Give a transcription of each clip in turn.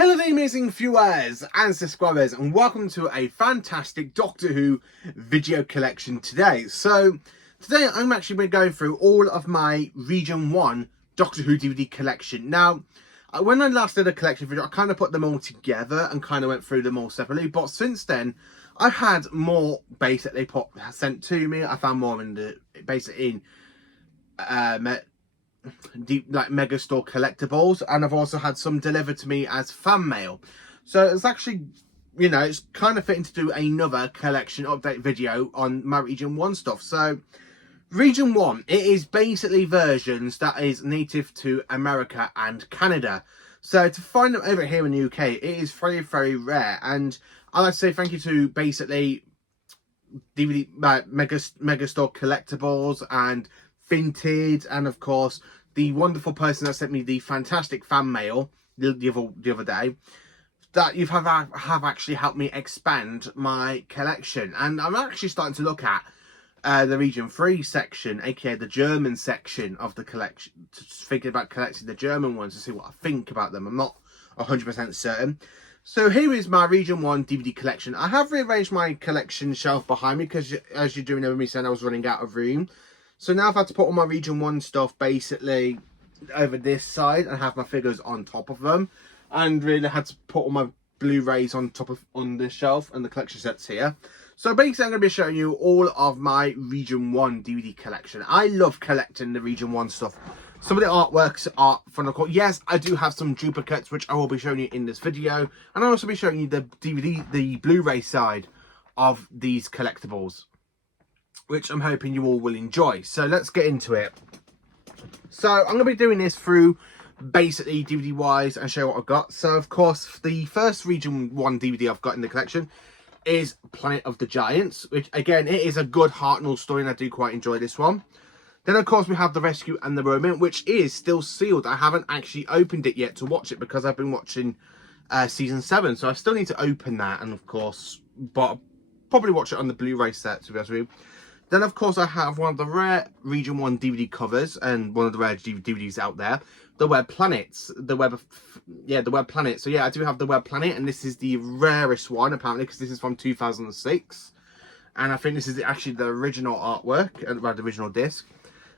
Hello there amazing viewers and subscribers, and welcome to a fantastic Doctor Who video collection today. So today I'm actually going through all of my Region 1 Doctor Who DVD collection. Now when I last did a collection video I kind of put them all together and kind of went through them all separately, but since then I've had more basically sent to me. I found more in the basically in deep like Megastore collectibles, and I've also had some delivered to me as fan mail. So it's actually, you know, it's kind of fitting to do another collection update video on my Region 1 stuff. So Region 1, it is basically versions that is native to America and Canada. So to find them over here in the UK, it is very, very rare. And I'd like to say thank you to basically DVD Megastore collectibles and Vintage, and of course the wonderful person that sent me the fantastic fan mail the other day, that you have actually helped me expand my collection. And I'm actually starting to look at the Region 3 section, aka the German section of the collection, thinking about collecting the German ones to see what I think about them. I'm not 100% certain. So here is my Region 1 DVD collection. I have rearranged my collection shelf behind me because, as you do know, me saying I was running out of room. So now I've had to put all my Region 1 stuff basically over this side and have my figures on top of them. And really had to put all my Blu-rays on this shelf and the collection sets here. So basically I'm going to be showing you all of my Region 1 DVD collection. I love collecting the Region 1 stuff. Some of the artworks are fun. Yes, I do have some duplicates which I will be showing you in this video. And I'll also be showing you the the Blu-ray side of these collectibles, which I'm hoping you all will enjoy. So let's get into it. So I'm going to be doing this through basically DVD wise and show what I've got. So of course the first Region 1 DVD I've got in the collection is Planet of the Giants, which again, it is a good Hartnell story and I do quite enjoy this one. Then of course we have The Rescue and the Roman, which is still sealed. I haven't actually opened it yet to watch it because I've been watching season 7, so I still need to open that, and of course, but I'll probably watch it on the Blu-ray set, to be honest with you. Then, of course, I have one of the rare Region 1 DVD covers and one of the rare DVDs out there, The Web Planets. The Web Planet. So, yeah, I do have The Web Planet, and this is the rarest one, apparently, because this is from 2006. And I think this is actually the original artwork, and the original disc.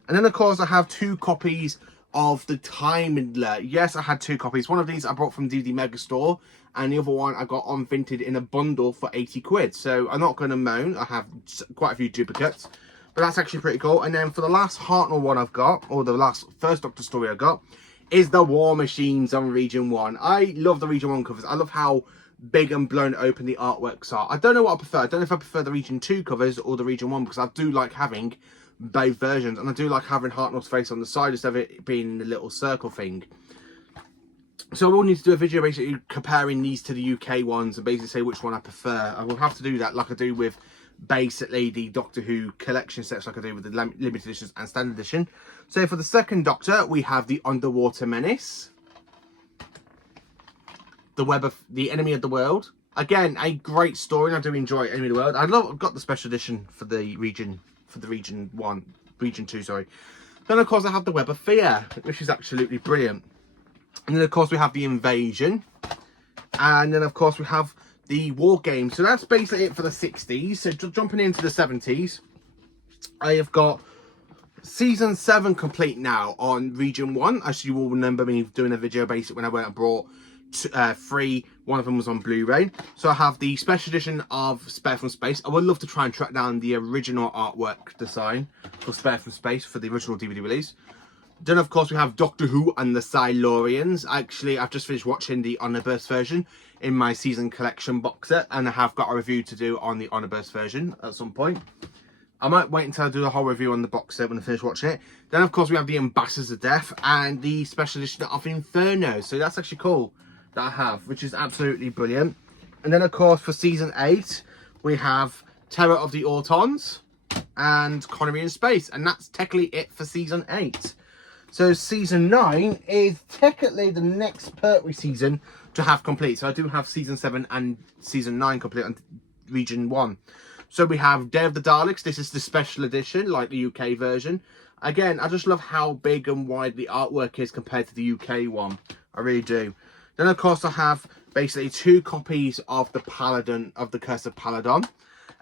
And then, of course, I have 2 copies of the Timely. Yes, I had 2 copies. One of these I bought from DVD Megastore, and the other one I got on Vinted in a bundle for 80 quid. So I'm not going to moan. I have quite a few duplicates, but that's actually pretty cool. And then for the last Hartnell one I've got, or the last first Doctor story I got, is the War Machines on Region 1. I love the Region 1 covers. I love how big and blown open the artworks are. I don't know what I prefer. I don't know if I prefer the Region 2 covers or the Region 1, because I do like having both versions, and I do like having Hartnell's face on the side instead of it being the little circle thing. So I will need to do a video basically comparing these to the UK ones and basically say which one I prefer. I will have to do that like I do with basically the Doctor Who collection sets, like I do with the limited editions and standard edition. So for the second Doctor, we have the Underwater Menace, the Enemy of the World. Again, a great story, and I do enjoy Enemy of the World. I've got the special edition for the Region 2, sorry. Then of course I have the Web of Fear, which is absolutely brilliant. And then of course we have the Invasion, and then of course we have the War Games. So that's basically it for the 60s. So jumping into the 70s, I have got season 7 complete now on Region 1. As you will remember me doing a video basically when I went and brought 3. One of them was on Blu-ray. So I have the special edition of Spare from Space. I would love to try and track down the original artwork design for Spare from Space for the original DVD release. Then, of course, we have Doctor Who and the Silurians. Actually, I've just finished watching the Omnibus version in my season collection box set, and I have got a review to do on the Omnibus version at some point. I might wait until I do the whole review on the box set when I finish watching it. Then, of course, we have the Ambassadors of Death and the special edition of Inferno. So that's actually cool that I have, which is absolutely brilliant. And then, of course, for season 8, we have Terror of the Autons and Connery in Space. And that's technically it for season 8. So season 9 is technically the next Pertwee season to have complete. So I do have season 7 and season 9 complete on Region 1. So we have Day of the Daleks. This is the special edition, like the UK version. Again, I just love how big and wide the artwork is compared to the UK one. I really do. Then of course I have basically 2 copies of the Paladin, of the Curse of Paladon.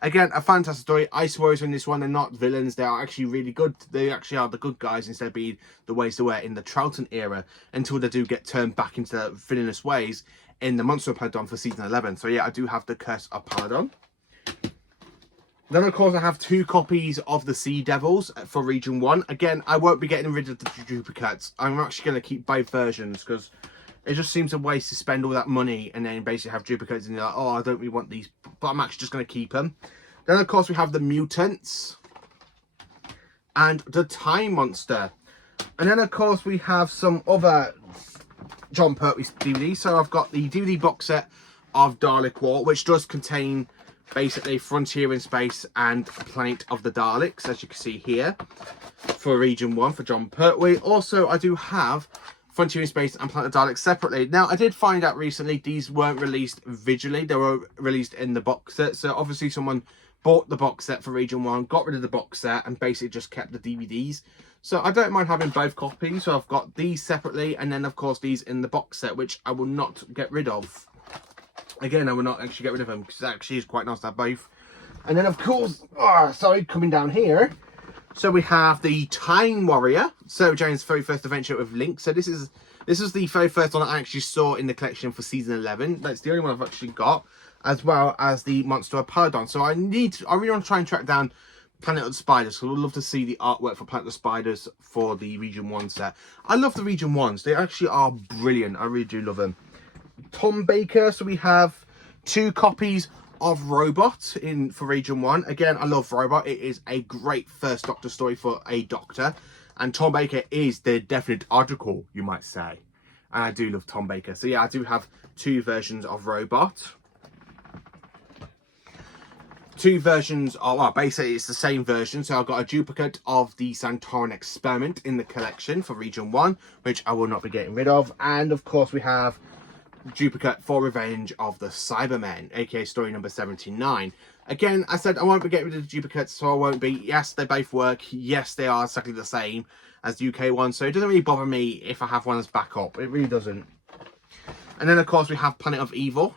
Again, a fantastic story. Ice Warriors in this one, they're not villains. They are actually really good. They actually are the good guys instead of being the ways they were in the Troughton era, until they do get turned back into the villainous ways in the Monster of Paladon for season 11. So yeah, I do have the Curse of Paladon. Then of course I have 2 copies of the Sea Devils for Region 1. Again, I won't be getting rid of the duplicates. I'm actually going to keep both versions because it just seems a waste to spend all that money and then basically have duplicates and you're like, oh, I don't really want these, but I'm actually just going to keep them. Then of course we have the Mutants and the Time Monster. And then of course we have some other Jon Pertwee DVDs. So I've got the DVD box set of Dalek War, which does contain basically Frontier in Space and Planet of the Daleks, as you can see here, for Region 1 for Jon Pertwee. Also, I do have Frontier in Space and Planet of Daleks separately. Now, I did find out recently these weren't released visually. They were released in the box set. So obviously someone bought the box set for Region 1, got rid of the box set, and basically just kept the DVDs. So I don't mind having both copies. So I've got these separately, and then of course these in the box set, which I will not get rid of. Again, I will not actually get rid of them because it actually is quite nice to have both. And then of course, coming down here, so we have the Time Warrior, Sarah Jane's very first adventure with Link. So this is the very first one I actually saw in the collection for season 11. That's the only one I've actually got, as well as the Monster of Paladon. So I really want to try and track down Planet of the Spiders, because I would love to see the artwork for Planet of the Spiders for the Region 1 set. I love the Region 1s. They actually are brilliant. I really do love them. Tom Baker, so we have 2 copies of Robot in for Region 1. Again, I love Robot. It is a great first Doctor story for a Doctor. And Tom Baker is the definite article, you might say. And I do love Tom Baker. So yeah, I do have 2 versions of Robot. 2 versions of, well, basically it's the same version. So I've got a duplicate of the Santoran Experiment in the collection for Region 1, which I will not be getting rid of. And of course we have duplicate for Revenge of the Cybermen, aka story number 79. Again, I said I won't be getting rid of the duplicates, so I won't be. Yes, they both work. Yes, they are exactly the same as the UK one, so it doesn't really bother me if I have one as backup. It really doesn't. And then of course we have Planet of Evil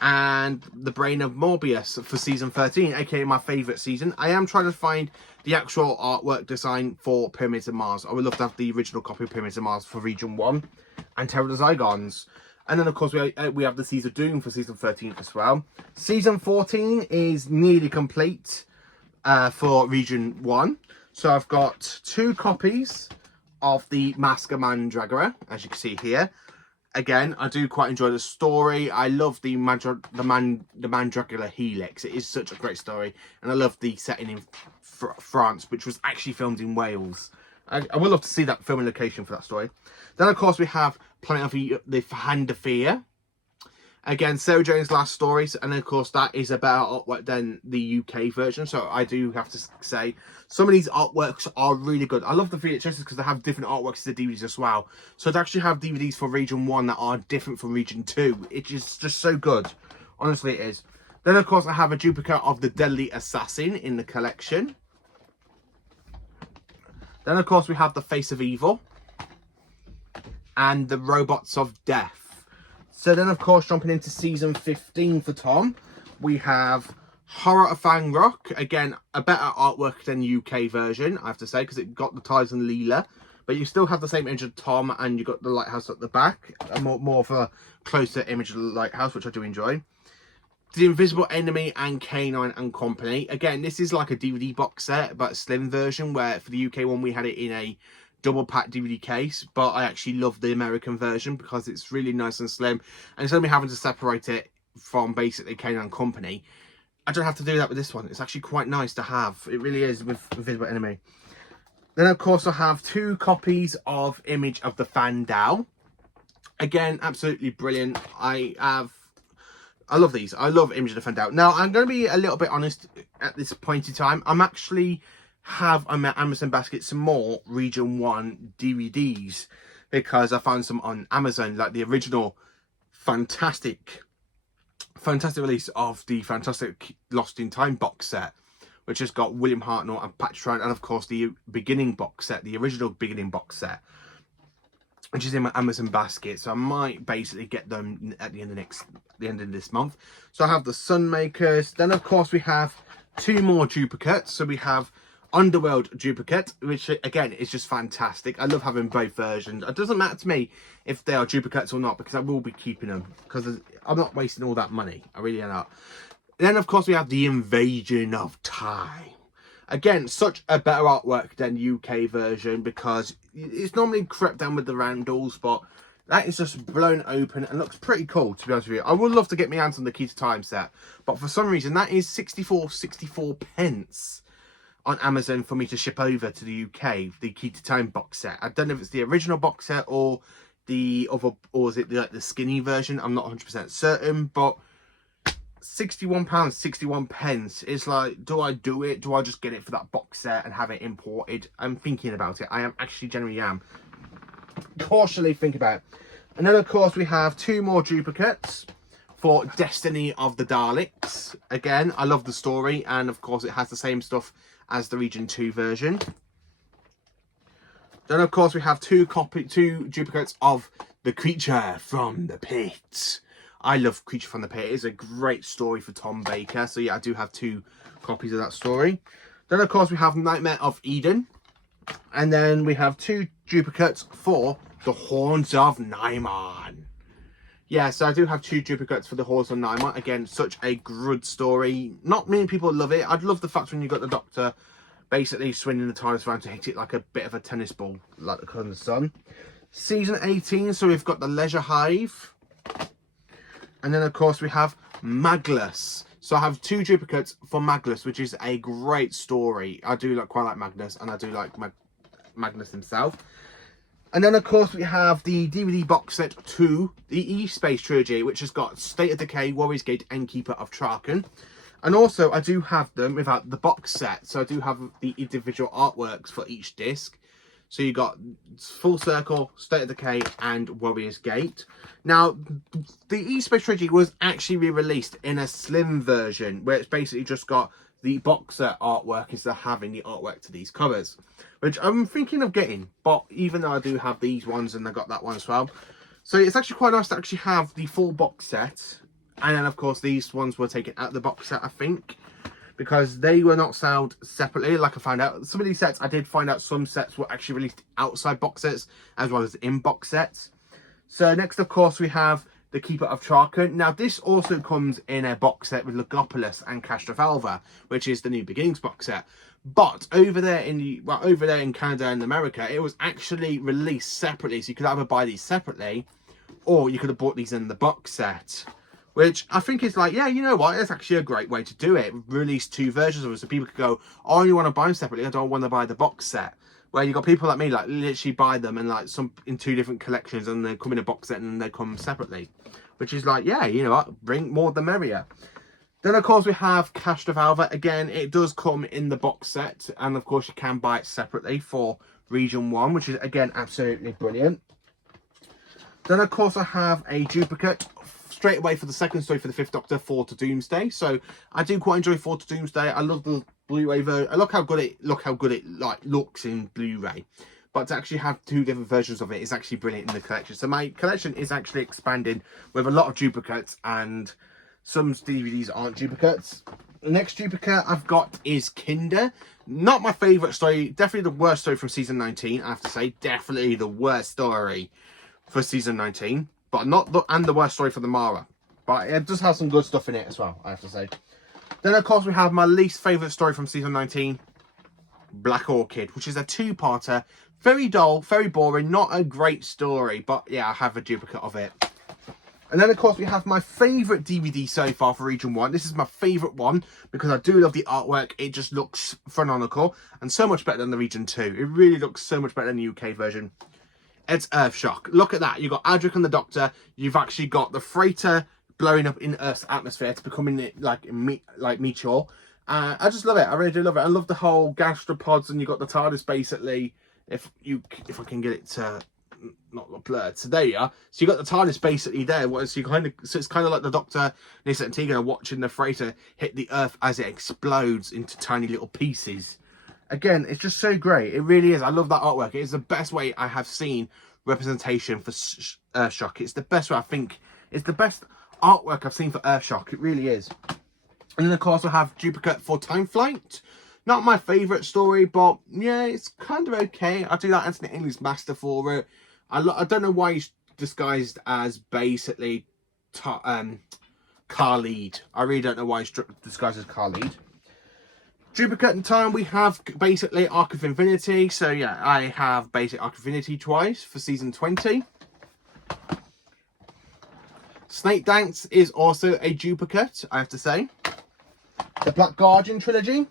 and the Brain of Morbius for season 13, aka my favourite season. I am trying to find the actual artwork design for Pyramids of Mars. I would love to have the original copy of Pyramids of Mars for Region 1 and Terror of the Zygons. And then, of course, we have the Seas of Doom for season 13 as well. Season 14 is nearly complete for Region 1. So I've got 2 copies of the Mask of Mandragora, as you can see here. Again, I do quite enjoy the story. I love the Mandragora Helix. It is such a great story. And I love the setting in France, which was actually filmed in Wales. I would love to see that filming location for that story. Then, of course, we have Planet of the Hand of Fear. Again, Sarah Jane's last stories. And, of course, that is about then the UK version. So I do have to say, some of these artworks are really good. I love the VHSs because they have different artworks to the DVDs as well. So to actually have DVDs for Region 1 that are different from Region 2, it is just so good. Honestly, it is. Then, of course, I have a duplicate of the Deadly Assassin in the collection. Then, of course, we have the Face of Evil and the Robots of Death. So then, of course, jumping into season 15 for Tom, we have Horror of Fang Rock. Again, a better artwork than the UK version, I have to say, because it got the ties and Leela. But you still have the same image of Tom, and you got the lighthouse at the back. More of a closer image of the lighthouse, which I do enjoy. The Invisible Enemy and K9 and Company. Again, this is like a DVD box set, but a slim version, where for the UK one we had it in a double pack DVD case, but I actually love the American version because it's really nice and slim, and instead of me having to separate it from basically K9 and Company, I don't have to do that with this one. It's actually quite nice to have. It really is with Invisible Enemy. Then of course I have 2 copies of Image of the Fandao. Again, absolutely brilliant. I love these. I love Image of the Fandao. Now, I'm going to be a little bit honest at this point in time. I'm actually have on my Amazon basket some more Region 1 DVDs because I found some on Amazon, like the original fantastic release of the Fantastic Lost in Time box set, which has got William Hartnell and Patrick Ryan, and of course the beginning box set, the original beginning box set. which is in my Amazon basket. So I might basically get them at the end of this month. So I have the Sunmakers. Then of course we have two more duplicates. So we have Underworld duplicate, which again is just fantastic. I love having both versions. It doesn't matter to me if they are duplicates or not, because I will be keeping them, because I'm not wasting all that money. I really am not. Then of course we have the Invasion of Time. Again, such a better artwork than UK version, because it's normally crept down with the Randalls, but that is just blown open and looks pretty cool, to be honest with you. I would love to get my hands on the Key to Time set, but for some reason that is 64 pence on Amazon for me to ship over to the UK, the Key to Time box set. I don't know if it's the original box set or the other, or is it like the skinny version? I'm not 100% certain, but £61, 61 pence. It's like, do I do it? Do I just get it for that box set and have it imported? I'm thinking about it. I am actually generally cautiously think about it. And then of course we have two more duplicates for Destiny of the Daleks. Again, I love the story, and of course it has the same stuff as the Region 2 version. Then of course we have two duplicates of The Creature from the Pit. I love Creature from the Pit. It is a great story for Tom Baker. So yeah, I do have two copies of that story. Then of course we have Nightmare of Eden. And then we have two duplicates for The Horns of Nimon. Yeah, so I do have two duplicates for The Horns of Nimon. Again, such a good story. Not many people love it. I'd love the fact when you got the Doctor basically swinging the TARDIS around to hit it like a bit of a tennis ball, like the colour of the sun. Season 18, so we've got the Leisure Hive. And then, of course, we have Maglus. So I have two duplicates for Maglus, which is a great story. I do quite like Magnus, and I do like Magnus himself. And then, of course, we have the DVD box set to the E-Space trilogy, which has got State of Decay, Warriors Gate, and Keeper of Traken. And also, I do have them without the box set. So I do have the individual artworks for each disc. So you got Full Circle, State of Decay, and Warriors Gate. Now, the E-Space trilogy was actually re-released in a slim version, where it's basically just got the box set artwork instead of having the artwork to these covers, which I'm thinking of getting. But even though I do have these ones, and I got that one as well, so it's actually quite nice to actually have the full box set. And then, of course, these ones were taken out of the box set, I think, because they were not sold separately. Like I found out, some of these sets, I did find out some sets were actually released outside box sets as well as in box sets. So next, of course, we have the Keeper of Traken. Now, this also comes in a box set with Logopolis and Castrovalva, which is the New Beginnings box set. But over there in Canada and America, it was actually released separately. So you could either buy these separately, or you could have bought these in the box set. Which I think is like, yeah, you know what? It's actually a great way to do it. Release two versions of it so people could go, oh, I only want to buy them separately. I don't want to buy the box set. Where you got people like me, like literally buy them and like some in two different collections, and they come in a box set and they come separately. Which is like, yeah, you know what? Bring more the merrier. Then of course we have Castrovalva. Again, it does come in the box set, and of course you can buy it separately for Region 1, which is again absolutely brilliant. Then of course I have a duplicate straight away for the second story for the Fifth Doctor, Fall to Doomsday. So I do quite enjoy Fall to Doomsday. I love the Blu-ray version. I look how good it looks in Blu-ray. But to actually have two different versions of it is actually brilliant in the collection. So my collection is actually expanding with a lot of duplicates, and some DVDs aren't duplicates. The next duplicate I've got is Kinder. Not my favourite story. Definitely the worst story from season 19, I have to say. Definitely the worst story for season 19. But not the worst story for the Mara. But it does have some good stuff in it as well, I have to say. Then, of course, we have my least favourite story from season 19, Black Orchid, which is a two-parter. Very dull, very boring, not a great story. But, yeah, I have a duplicate of it. And then, of course, we have my favourite DVD so far for Region 1. This is my favourite one because I do love the artwork. It just looks phenomenal and so much better than the Region 2. It really looks so much better than the UK version. It's Earthshock. Look at that. You've got Adric and the Doctor. You've actually got the freighter blowing up in Earth's atmosphere to becoming like meteor. I just love it. I really do love it. I love the whole gastropods, and you got the TARDIS basically. If I can get it to not look blurred. So there you are. So you got the TARDIS basically there. So it's kind of like the Doctor, Nyssa and Tegan are watching the freighter hit the Earth as it explodes into tiny little pieces. Again, it's just so great. It really is. I love that artwork. It is the best way I have seen representation for Earthshock. It's the best way, I think. It's the best artwork I've seen for Earthshock. It really is. And then, of course, I have Duplicate for Time Flight. Not my favourite story, but yeah, it's kind of okay. I do like Anthony Ainley's master for it. I don't know why he's disguised as basically Khalid. I really don't know why he's disguised as Khalid. Duplicate in Time, we have basically Arc of Infinity. So yeah, I have basic Arc of Infinity twice for season 20. Snake Dance is also a duplicate, I have to say. The Black Guardian trilogy,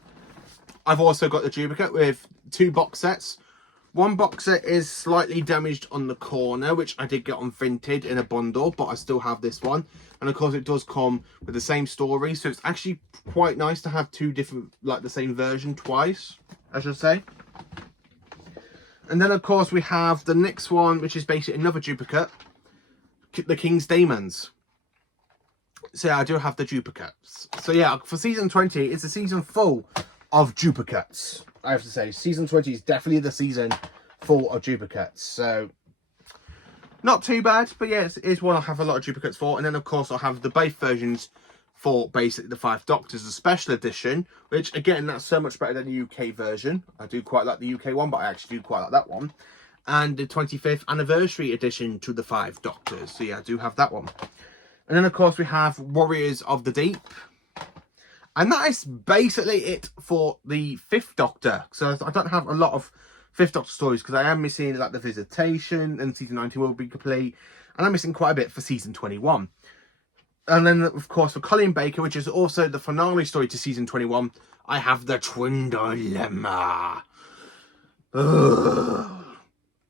I've also got the duplicate with 2 box sets. One box set is slightly damaged on the corner, which I did get on Vinted in a bundle, but I still have this one. And of course it does come with the same story, so it's actually quite nice to have 2 different, like the same version twice, I should say. And then of course we have the next one, which is basically another duplicate, the King's Daemons. So yeah, I do have the duplicates. So yeah, for season 20, it's a season full of duplicates. I have to say, season 20 is definitely the season full of duplicates. So not too bad, but yeah, it's one I have a lot of duplicates for. And then of course I'll have the base versions for basically the 5 Doctors, the special edition, which again, that's so much better than the UK version. I do quite like the UK one, but I actually do quite like that one. And the 25th anniversary edition to the 5 Doctors. So yeah, I do have that one. And then, of course, we have Warriors of the Deep. And that is basically it for the 5th Doctor. So I don't have a lot of 5th Doctor stories because I am missing, like, The Visitation, and season 19 will be complete. And I'm missing quite a bit for season 21. And then, of course, for Colin Baker, which is also the finale story to season 21, I have The Twin Dilemma. Ugh.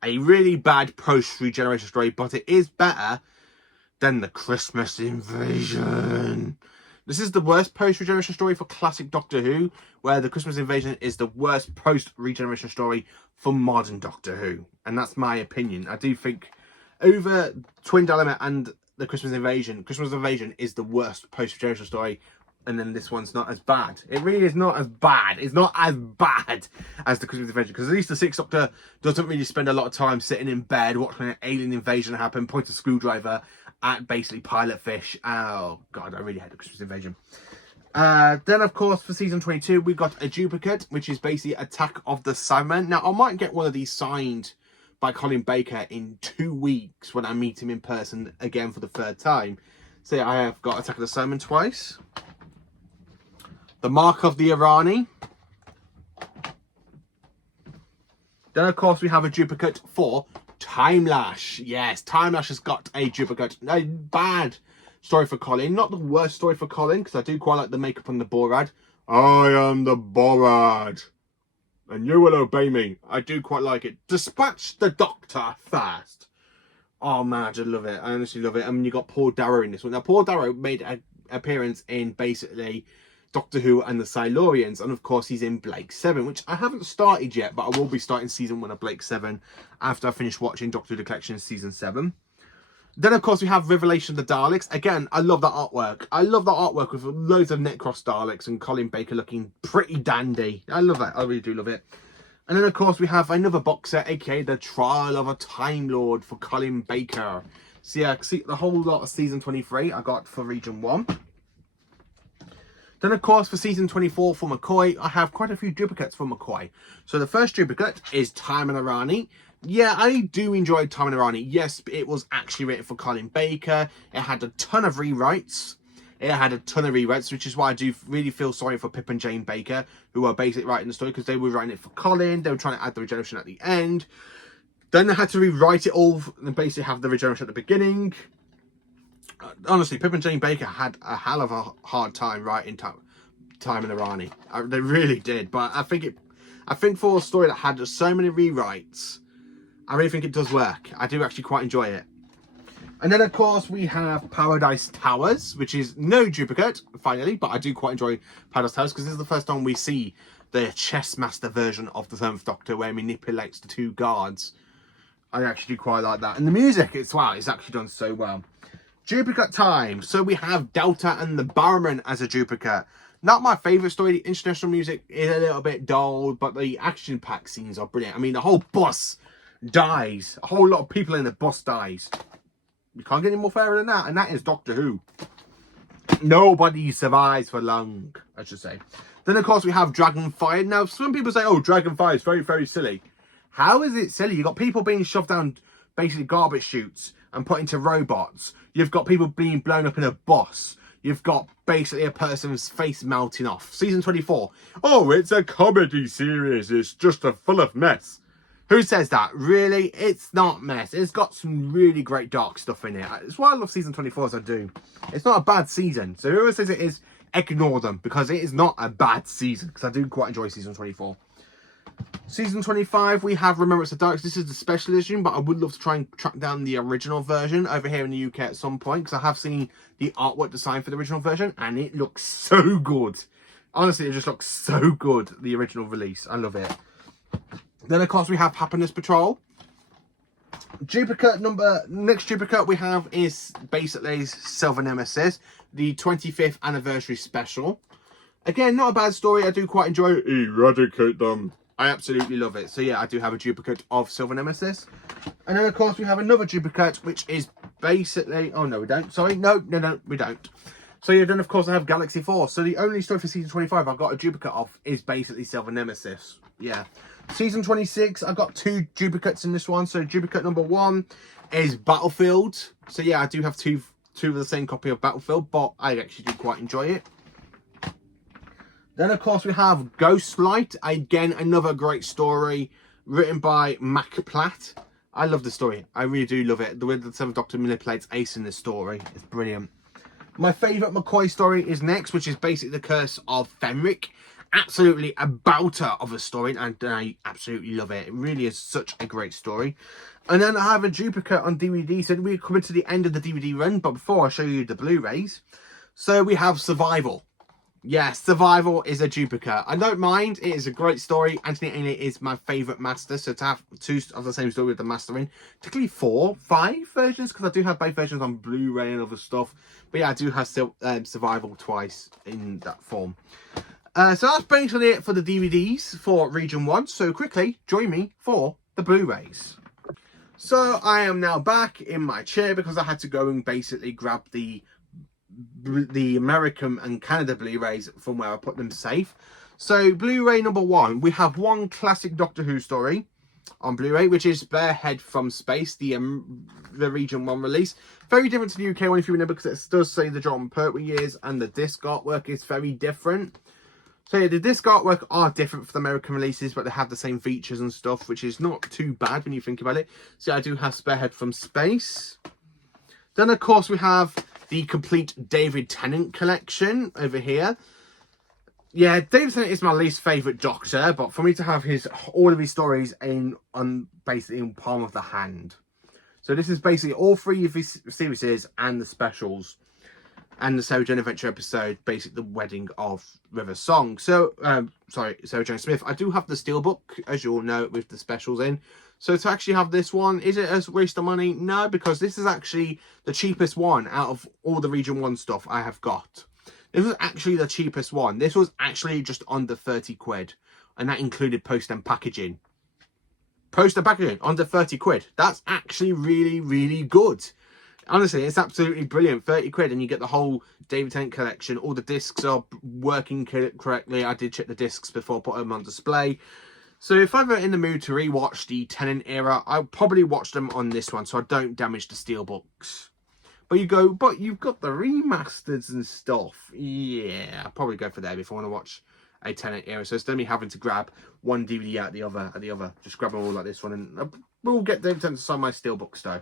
A really bad post-regeneration story, but it is better than the Christmas Invasion. This is the worst post-regeneration story for classic Doctor Who, where the Christmas Invasion is the worst post-regeneration story for modern Doctor Who. And that's my opinion. I do think over Twin Dilemma and the Christmas Invasion is the worst post-regeneration story, and then this one's not as bad. It really is not as bad. It's not as bad as the Christmas Invasion, because at least the 6th Doctor doesn't really spend a lot of time sitting in bed watching an alien invasion happen, point a screwdriver at basically pilot fish. Oh god, I really hate the Christmas Invasion. Then of course for season 22 we got a duplicate, which is basically Attack of the Cybermen. Now I might get one of these signed by Colin Baker in 2 weeks when I meet him in person again for the 3rd time. So yeah, I have got Attack of the Cybermen twice. The Mark of the Irani. Then of course we have a duplicate for Timelash. Yes, Timelash has got a duplicate. A bad story for Colin. Not the worst story for Colin, because I do quite like the makeup on the Borad. I am the Borad, and you will obey me. I do quite like it. Dispatch the Doctor first. Oh man, I just love it. I honestly love it. I mean, you got Paul Darrow in this one. Now, Paul Darrow made an appearance in basically Doctor Who and the Silurians, and of course he's in Blake 7, which I haven't started yet, but I will be starting season 1 of Blake 7 after I finish watching Doctor Who The Collection season 7. Then of course we have Revelation of the Daleks. Again, I love that artwork. I love that artwork with loads of Necros Daleks and Colin Baker looking pretty dandy. I love that. I really do love it. And then of course we have another box set, aka The Trial of a Time Lord for Colin Baker. So yeah, see the whole lot of season 23 I got for region 1. Then, of course, for season 24 for McCoy, I have quite a few duplicates for McCoy. So the first duplicate is Time and Irani. Yeah, I do enjoy Time and Irani. Yes, it was actually written for Colin Baker. It had a ton of rewrites. Which is why I do really feel sorry for Pip and Jane Baker, who are basically writing the story, because they were writing it for Colin. They were trying to add the regeneration at the end. Then they had to rewrite it all and basically have the regeneration at the beginning. Honestly, Pip and Jane Baker had a hell of a hard time writing Time and Irani. They really did. But I think for a story that had so many rewrites, I really think it does work. I do actually quite enjoy it. And then, of course, we have Paradise Towers, which is no duplicate, finally, but I do quite enjoy Paradise Towers, because this is the first time we see the chess master version of the 7th Doctor, where he manipulates the 2 guards. I actually do quite like that. And the music, it's actually done so well. Duplicate time. So we have Delta and the Barman as a duplicate. Not my favourite story. The international music is a little bit dull, but the action-packed scenes are brilliant. I mean, the whole bus dies. A whole lot of people in the bus dies. You can't get any more fairer than that, and that is Doctor Who. Nobody survives for long, I should say. Then, of course, we have Dragonfire. Now, some people say, oh, Dragonfire is very, very silly. How is it silly? You've got people being shoved down basically garbage chutes and put into robots. You've got people being blown up in a bus. You've got basically a person's face melting off. Season 24. Oh, it's a comedy series. It's just full of mess. Who says that? Really? It's not mess. It's got some really great dark stuff in it. It's why I love season 24 as I do. It's not a bad season. So whoever says it is, ignore them. Because it is not a bad season. Because I do quite enjoy season 24. Season 25, we have Remembrance of Darkness. This is the special edition, but I would love to try and track down the original version over here in the UK at some point. Because I have seen the artwork design for the original version. And it looks so good. Honestly, it just looks so good, the original release. I love it. Then, of course, we have Happiness Patrol. Next duplicate we have is basically Silver Nemesis, the 25th anniversary special. Again, not a bad story. I do quite enjoy it. Eradicate them. I absolutely love it. So, yeah, I do have a duplicate of Silver Nemesis. And then, of course, we have another duplicate, which is basically... Oh, no, we don't. Sorry. No, we don't. So, yeah, then, of course, I have Galaxy Force. So, the only story for Season 25 I've got a duplicate of is basically Silver Nemesis. Yeah. Season 26, I've got 2 duplicates in this one. So duplicate number 1 is Battlefield. So yeah, I do have two of the same copy of Battlefield, but I actually do quite enjoy it. Then of course we have Ghostlight. Again, another great story written by Mac Platt. I love the story. I really do love it. The way the 7th Doctor manipulates Ace in this story is brilliant. My favourite McCoy story is next, which is basically the Curse of Fenric. Absolutely a bouter of a story, and I absolutely love it. It really is such a great story. And then I have a duplicate on DVD. So we're coming to the end of the DVD run, but before I show you the Blu-rays, so we have Survival. Yes, Survival is a duplicate. I don't mind. It is a great story. Anthony Ainley is my favourite master. So to have 2 of the same story with the mastering, particularly 4, 5 versions, because I do have both versions on Blu-ray and other stuff. But yeah, I do have Survival twice in that form. So that's basically it for the DVDs for Region 1. So quickly, join me for the Blu-rays. So I am now back in my chair because I had to go and basically grab the American and Canada Blu-rays from where I put them safe. So Blu-ray number 1, we have one classic Doctor Who story on Blu-ray, which is Spearhead from Space, the Region 1 release. Very different to the UK one, if you remember, because it does say the John Pertwee years, and the disc artwork is very different. So yeah, the disc artwork are different for the American releases, but they have the same features and stuff, which is not too bad when you think about it. So I do have Spearhead from Space. Then, of course, we have the complete David Tennant collection over here. Yeah, David Tennant is my least favourite Doctor, but for me to have all of his stories basically in palm of the hand. So this is basically all 3 of his series and the specials. And the Sarah Jane Adventure episode, basically the wedding of River Song. So, Sarah Jane Smith. I do have the Steelbook, as you all know, with the specials in. So to actually have this one, is it a waste of money? No, because this is actually the cheapest one out of all the Region 1 stuff I have got. This was actually the cheapest one. This was actually just under 30 quid. And that included post and packaging. Post and packaging, under 30 quid. That's actually really, really good. Honestly, it's absolutely brilliant. 30 quid and you get the whole David Tennant collection. All the discs are working correctly. I did check the discs before I put them on display. So if I'm in the mood to rewatch the Tennant era, I'll probably watch them on this one so I don't damage the steelbooks. But you've got the remasters and stuff. Yeah, I'll probably go for them if I want to watch a Tennant era. So instead of me having to grab one DVD out the other, just grab them all like this one. And we'll get David Tennant to sign my steelbooks though.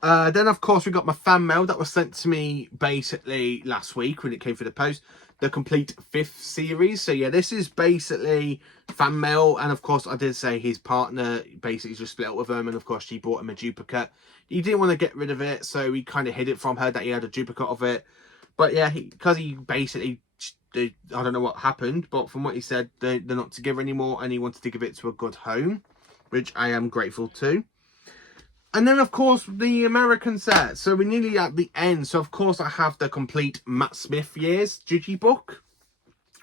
Then, of course, we got my fan mail that was sent to me basically last week when it came through the post. The complete 5th series. So, yeah, this is basically fan mail. And, of course, I did say his partner basically just split up with him. And, of course, she bought him a duplicate. He didn't want to get rid of it. So, he kind of hid it from her that he had a duplicate of it. But, yeah, because he basically... I don't know what happened. But from what he said, they're not together anymore. And he wanted to give it to a good home. Which I am grateful to. And then, of course, the American set. So we're nearly at the end. So, of course, I have the complete Matt Smith years digibook,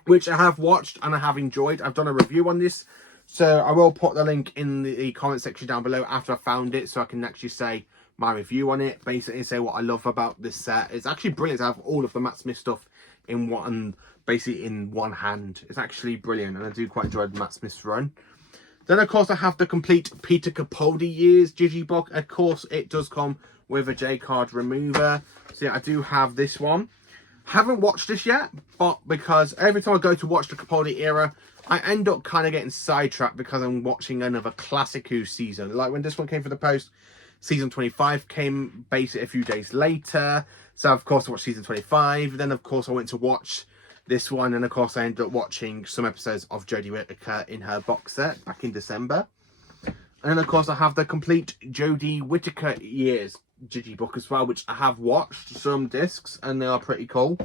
which I have watched and I have enjoyed. I've done a review on this So I will put the link in the comment section down below after I found it, so I can actually say my review on it, basically say what I love about this set. It's actually brilliant to have all of the Matt Smith stuff in one, basically in one hand. It's actually brilliant, and I do quite enjoy the Matt Smith's run. Then of course I have the complete Peter Capaldi years Digibook. Of course it does come with a J-card remover. So yeah, I do have this one. Haven't watched this yet, but because every time I go to watch the Capaldi era, I end up kind of getting sidetracked because I'm watching another Classic Who season. Like when this one came for the post, season 25 came basically a few days later. So of course I watched season 25. Then of course I went to watch this one, and of course I ended up watching some episodes of Jodie Whittaker in her box set back in December. And then of course I have the complete Jodie Whittaker years Digibook as well, which I have watched some discs, and they are pretty cool.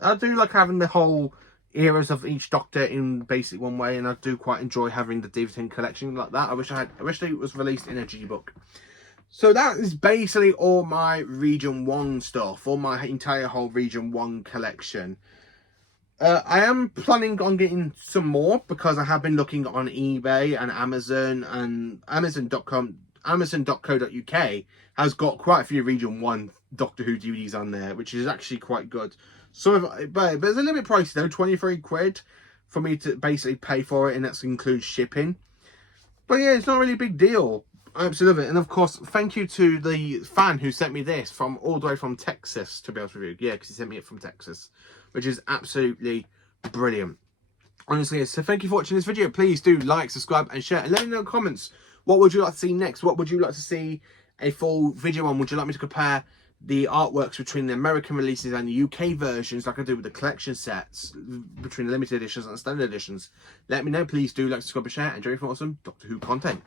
I do like having the whole eras of each Doctor in basic one way, and I do quite enjoy having the David Tennant collection like that. I wish it was released in a Digibook. So that is basically all my Region 1 stuff, all my entire whole Region 1 collection. I am planning on getting some more because I have been looking on eBay and Amazon, and Amazon.co.uk has got quite a few Region 1 Doctor Who DVDs on there, which is actually quite good. So, but it's a little bit pricey though, 23 quid for me to basically pay for it, and that includes shipping. But yeah, it's not really a big deal. I absolutely love it. And of course, thank you to the fan who sent me this from all the way from Texas, to be honest with you. Yeah, because he sent me it from Texas, which is absolutely brilliant. Honestly, so thank you for watching this video. Please do like, subscribe and share, and let me know in the comments, what would you like to see next? What would you like to see a full video on? Would you like me to compare the artworks between the American releases and the UK versions, like I do with the collection sets, between the limited editions and standard editions? Let me know. Please do like, subscribe and share, and enjoy for awesome Doctor Who content.